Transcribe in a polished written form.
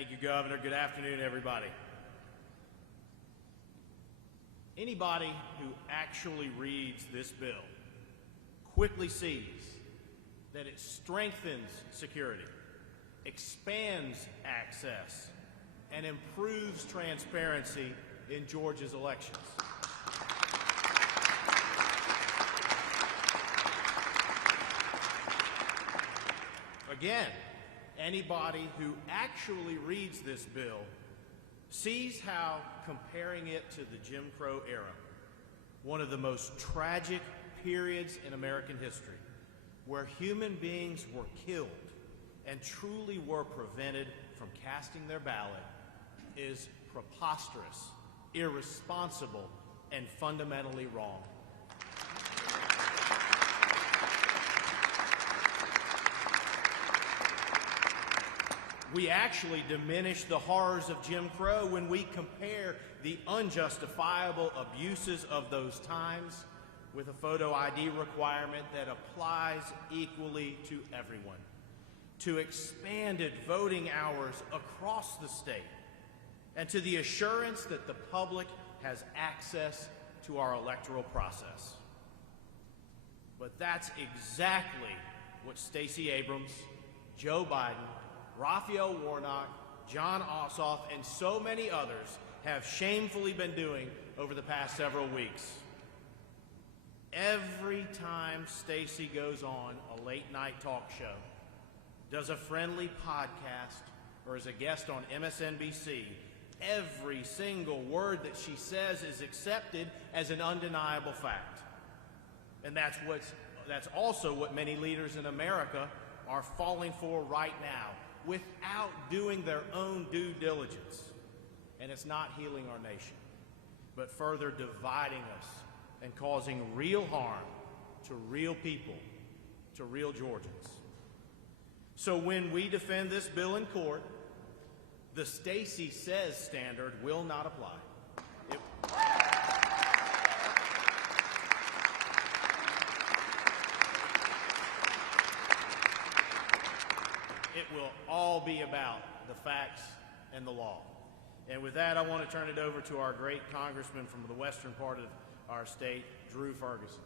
Thank you, Governor. Good afternoon, everybody. Anybody who actually reads this bill quickly sees that it strengthens security, expands access, and improves transparency in Georgia's elections. Again, anybody who actually reads this bill sees how comparing it to the Jim Crow era, one of the most tragic periods in American history, where human beings were killed and truly were prevented from casting their ballot, is preposterous, irresponsible, and fundamentally wrong. We actually diminish the horrors of Jim Crow when we compare the unjustifiable abuses of those times with a photo ID requirement that applies equally to everyone, to expanded voting hours across the state, and to the assurance that the public has access to our electoral process. But that's exactly what Stacey Abrams, Joe Biden, Raphael Warnock, John Ossoff, and so many others have shamefully been doing over the past several weeks. Every time Stacey goes on a late-night talk show, does a friendly podcast, or is a guest on MSNBC, every single word that she says is accepted as an undeniable fact. And that's also what many leaders in America are falling for right now, without doing their own due diligence. And it's not healing our nation, but further dividing us and causing real harm to real people, to real Georgians. So when we defend this bill in court, the Stacey Says standard will not apply. It will all be about the facts and the law. And with that, I want to turn it over to our great congressman from the western part of our state, Drew Ferguson.